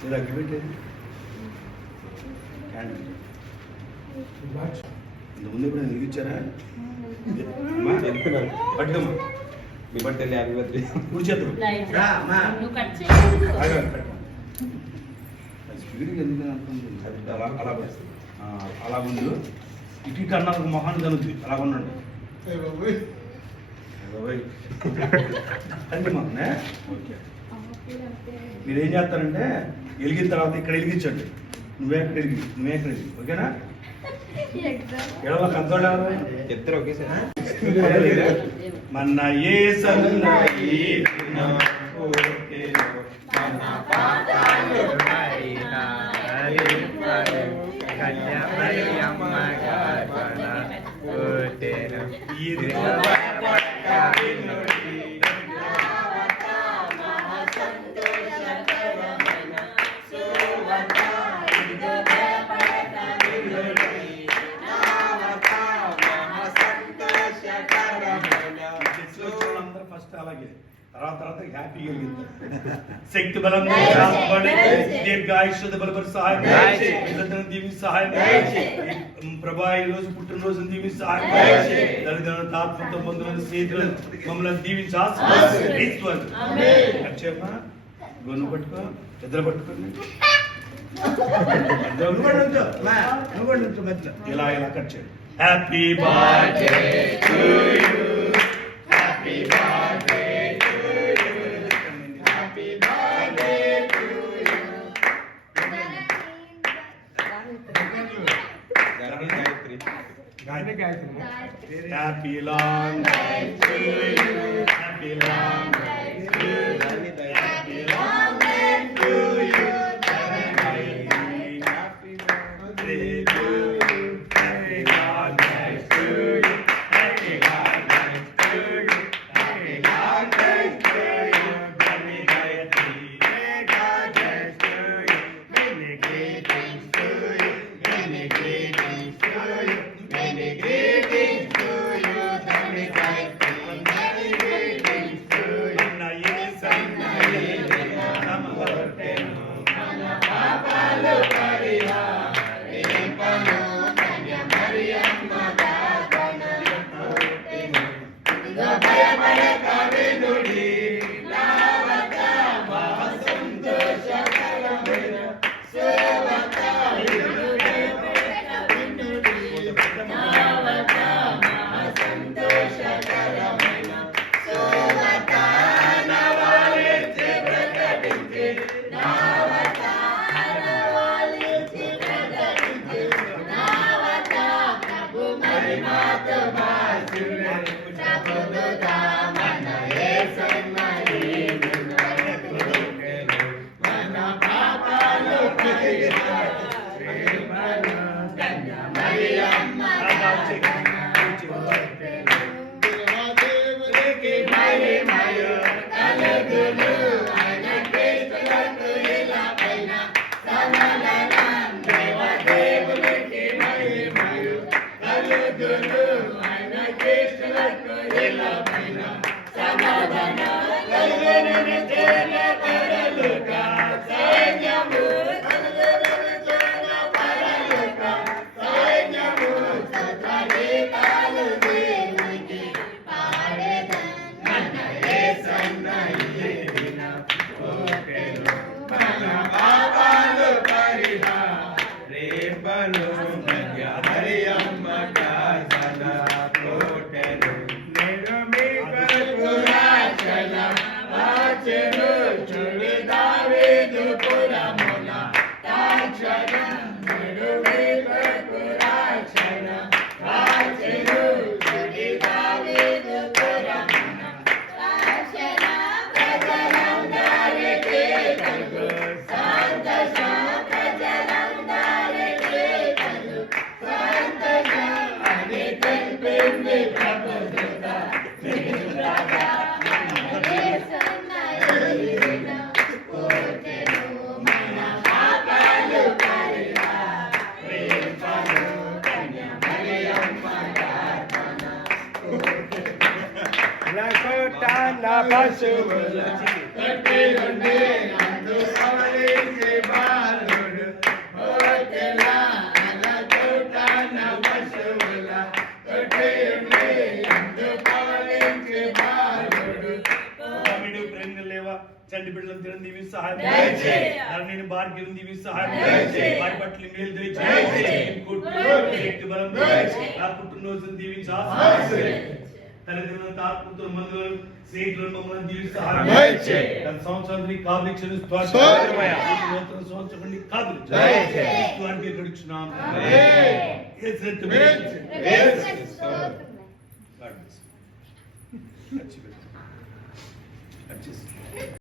మీరు అగ్గి పెట్టేది ఇంతకుముందు ఎప్పుడు వెలిగించారా? పట్టుకమ్మా మీ బట్టలు అభివృద్ధి కూర్చేద్దాం స్పీడ్గా ఎందుకు అనుకుంటుంది అలా ముందు ఇటు ఇటు అన్న ఒక మొహాన్ని కలుగుతుంది అలా ఉండండి అంటే మాకు ఓకే మీరు ఏం చేస్తారంటే వెలిగిన తర్వాత ఇక్కడ వెలిగించండి నువ్వే ఎక్కడ ఓకేనా? ఎడవ కద్దోళ్ళ ఇద్దరు ఒకేసారి మన ఏ ఫస్ట్ అలాగే తర్వాత హ్యాపీగా శక్తి బలం దీర్ఘాయుష్యత బలపరి సహాయం దీవి సహాయం ప్రభా ఈ రోజు పుట్టినరోజు దీవి సహాయం తల్లిదండ్రులు తాత్మతో బంధువులను స్నేహితులను మమ్మల్ని దీవించి ఆశీర్వదించు. గొన్ను పట్టుకో ఇద్దరు పట్టుకోండి ఇలా కట్ చేయండి. Happy birthday to you happy birthday to you happy birthday to you happy long life to you happy long life to you happy long life to you Pasuwala, Kati Runde, Nandu Savali, ఆరోగ్యంగా లేవా చండి బిడ్డలను తినని దీవించి సహాయం దయచేయి. ధరణిని భాగ్యం దీవించి సహాయం దయచేయి. వారి పట్ల మేలు దయచేయి. దయచేయి శక్తి బలం దయచేయి. ఆ పుట్టినరోజును దీవించి ఆశీర్వదించు. తల్లిదండ్రులను తాత్పుత్రులు మందులను స్నేహితులను మమ్మల్ని దీవించి సహాయం దయచేయి. గత సంవత్సరం నీ కాపులిచ్చిన స్తోత్రమయ్యా. నూతన సంవత్సరం నీ కాపులి దయచేయి. వారికి ఇక్కడిచ్చున్నాం ఆమేన్. యేసు స్తోత్రం. God bless you.